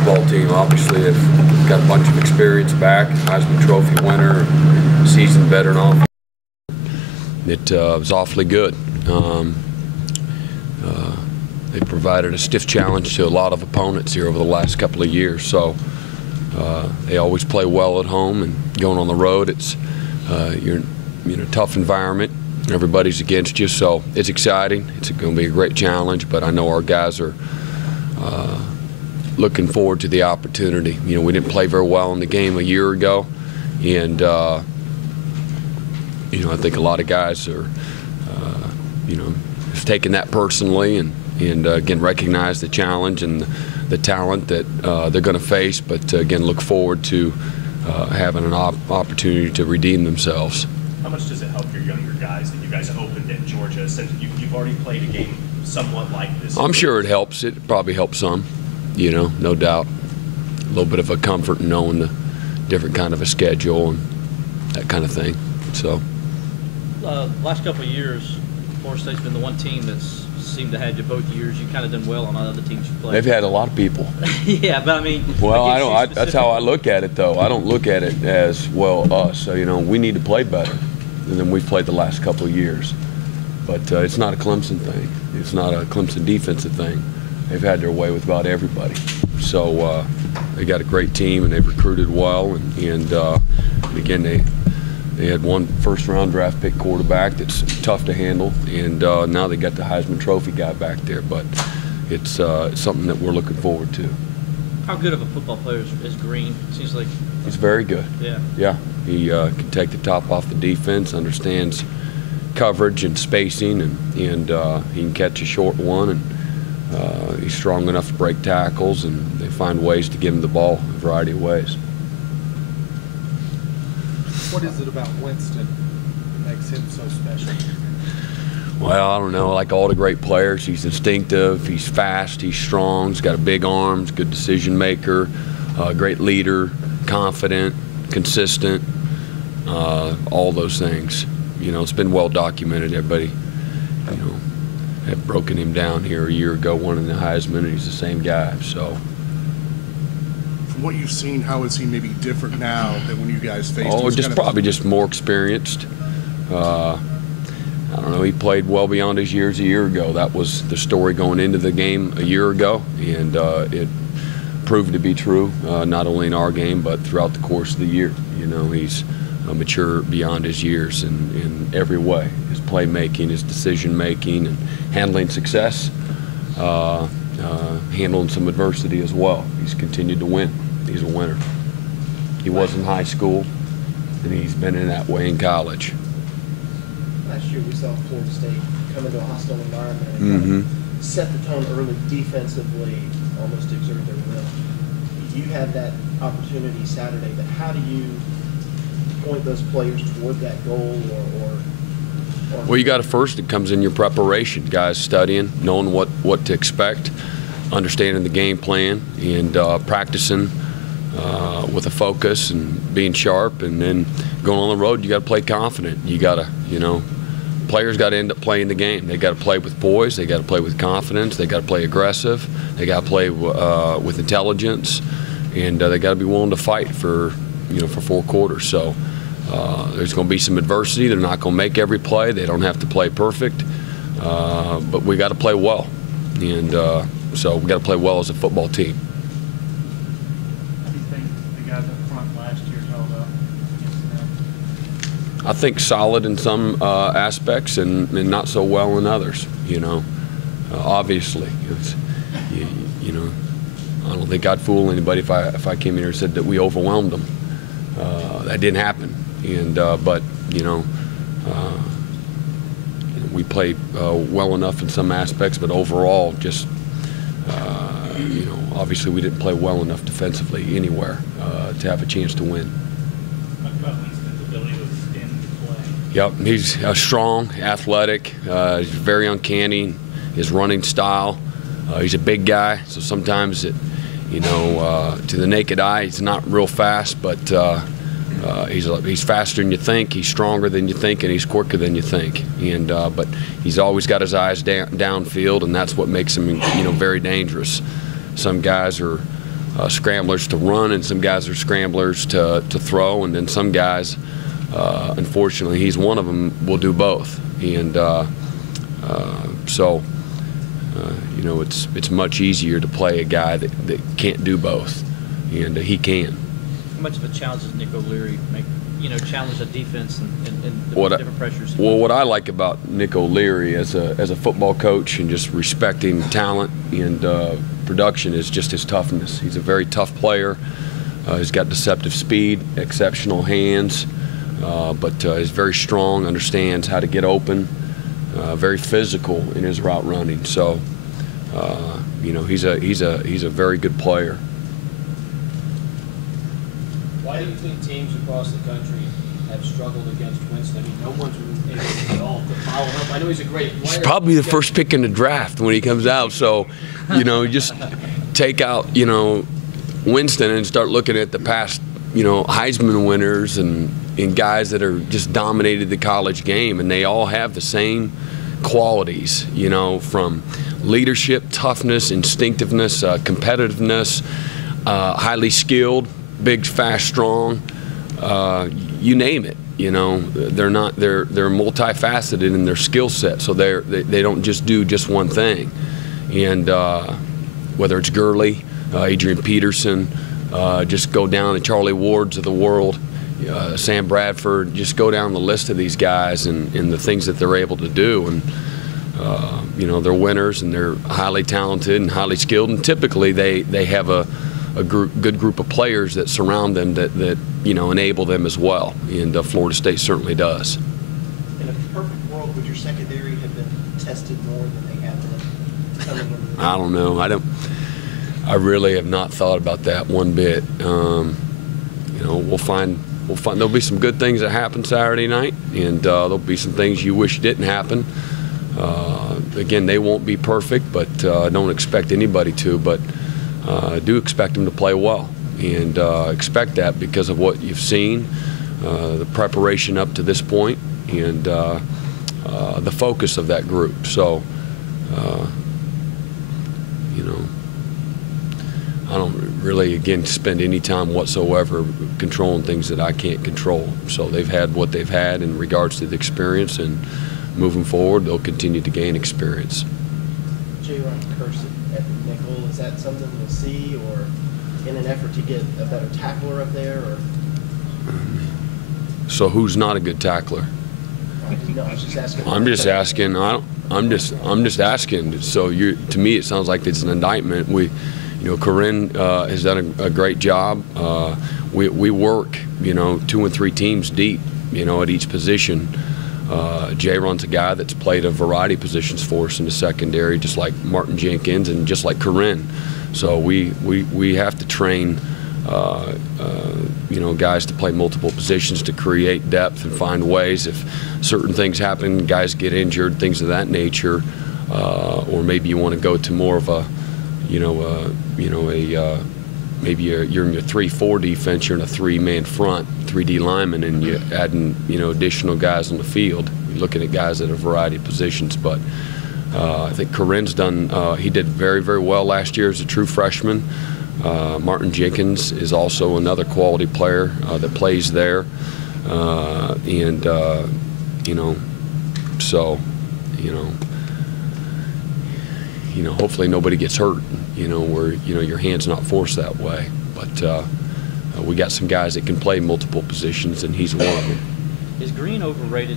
football team. Obviously, they've got a bunch of experience back, Heisman Trophy winner, seasoned veteran offense. It was awfully good. They provided a stiff challenge to a lot of opponents here over the last couple of years. So they always play well at home, and going on the road, it's you're in a tough environment. Everybody's against you, so it's exciting. It's going to be a great challenge, but I know our guys are looking forward to the opportunity. You know, we didn't play very well in the game a year ago, and you know, I think a lot of guys are, you know, have taken that personally, and again recognize the challenge and the talent that they're going to face. But again, look forward to having an opportunity to redeem themselves. How much does it help your younger guys that you guys opened at Georgia, since you've already played a game somewhat like this? I'm sure it helps. It probably helps some, you know, no doubt. A little bit of a comfort in knowing the different kind of a schedule and that kind of thing. So. Last couple of years, Florida State's been the one team that's seemed to have you both years. You kind of done well on other teams you played. They've had a lot of people. Yeah, but I mean. Well, I don't. That's how I look at it, though. I don't look at it as, well, us. So, you know, we need to play better than we've played the last couple of years. But it's not a Clemson thing. It's not a Clemson defensive thing. They've had their way with about everybody. So they got a great team, and they've recruited well. And again, they had one first-round draft pick quarterback that's tough to handle, and now they got the Heisman Trophy guy back there. But it's something that we're looking forward to. How good of a football player is Green? Seems like he's very good. Yeah. Yeah, he can take the top off the defense, understands coverage and spacing, and he can catch a short one, and he's strong enough to break tackles, and they find ways to give him the ball a variety of ways. What is it about Winston that makes him so special? Well, I don't know. Like all the great players, he's instinctive, he's fast, he's strong, he's got a big arms, good decision maker, great leader, confident, consistent, all those things. You know, it's been well documented. Everybody, you know, had broken him down here a year ago, winning the Heisman, and he's the same guy. So. From what you've seen, how is he maybe different now than when you guys faced him? Oh, just probably just more experienced. I don't know, he played well beyond his years a year ago. That was the story going into the game a year ago, and it proved to be true, not only in our game but throughout the course of the year. You know, he's mature beyond his years in every way. His playmaking, his decision-making, and handling success, handling some adversity as well. He's continued to win. He's a winner. He was in high school, and he's been in that way in college. Last year we saw Florida State come into a hostile environment and kind of set the tone early defensively, almost exert their will. You had that opportunity Saturday, but how do you point those players toward that goal or well, you got to first, it comes in your preparation. Guys studying, knowing what to expect, understanding the game plan, and practicing with a focus and being sharp, and then going on the road, you got to play confident. You got to, you know, players got to end up playing the game. They got to play with poise. They got to play with confidence. They got to play aggressive. They got to play with intelligence, and they got to be willing to fight for, you know, for 4 quarters. So there's going to be some adversity. They're not going to make every play. They don't have to play perfect, but we got to play well, and so we got to play well as a football team. How do you think the guys up front last year held up against them? I think solid in some aspects and not so well in others. You know, obviously, it's, you know, I don't think I'd fool anybody if I came in here and said that we overwhelmed them. That didn't happen, and but you know, we played well enough in some aspects, but overall, just you know, obviously we didn't play well enough defensively anywhere to have a chance to win. Talk about Winston's ability to extend the play. Yep, he's strong, athletic, he's very uncanny. His running style, he's a big guy, so sometimes it, you know, to the naked eye, he's not real fast, but he's faster than you think, he's stronger than you think, and he's quicker than you think. And but he's always got his eyes downfield, and that's what makes him, you know, very dangerous. Some guys are scramblers to run, and some guys are scramblers to throw, and then some guys, unfortunately, he's one of them, will do both. And so, you know, it's much easier to play a guy that can't do both, and he can. How much of a challenge does Nick O'Leary make? You know, challenge the defense and different pressures. Well, what I like about Nick O'Leary as a football coach and just respecting talent and production is just his toughness. He's a very tough player. He's got deceptive speed, exceptional hands, but is very strong. Understands how to get open. Very physical in his route running. So, you know, he's a very good player. Why do you think teams across the country have struggled against Winston? I mean, no one's really able at all to follow him. I know he's a great player. He's probably the first pick in the draft when he comes out. So, you know, just take out, you know, Winston and start looking at the past, you know, Heisman winners and guys that are just dominated the college game, and they all have the same qualities, you know, from leadership, toughness, instinctiveness, competitiveness, highly skilled, big, fast, strong, you name it. You know, they're multifaceted in their skill set, so they don't just do just one thing. And whether it's Gurley, Adrian Peterson, just go down the Charlie Wards of the world, Sam Bradford, just go down the list of these guys and the things that they're able to do. And you know, they're winners and they're highly talented and highly skilled, and typically they have a good group of players that surround them that you know, enable them as well, and Florida State certainly does. In a perfect world, would your secondary have been tested more than they have been coming into the I don't know. I really have not thought about that one bit. You know, we'll find. There'll be some good things that happen Saturday night, and there'll be some things you wish didn't happen. Again, they won't be perfect, but I don't expect anybody to. But I do expect them to play well, and expect that because of what you've seen, the preparation up to this point, and the focus of that group. So, you know, I don't really, again, spend any time whatsoever controlling things that I can't control. So they've had what they've had in regards to the experience, and moving forward, they'll continue to gain experience. J-Ron curse at nickel, is that something we'll see, or in an effort to get a better tackler up there? Or? So who's not a good tackler? No, I was just asking. I'm just asking. I'm just asking. So to me, it sounds like it's an indictment. You know, Corinne has done a great job. We work, you know, 2 and 3 teams deep, you know, at each position. J-Ron's a guy that's played a variety of positions for us in the secondary, just like Martin Jenkins and just like Corinne. So we have to train, you know, guys to play multiple positions to create depth and find ways. If certain things happen, guys get injured, things of that nature, or maybe you want to go to more of a, maybe you're in your 3-4 defense, you're in a 3-man front, 3D lineman, and you're adding, you know, additional guys on the field. You're looking at guys at a variety of positions, but I think Corinne's done. He did very, very well last year as a true freshman. Martin Jenkins is also another quality player that plays there, and you know, so you know, hopefully nobody gets hurt, you know, where, you know, your hand's not forced that way. But we got some guys that can play multiple positions, and he's one of them. Is Green overrated?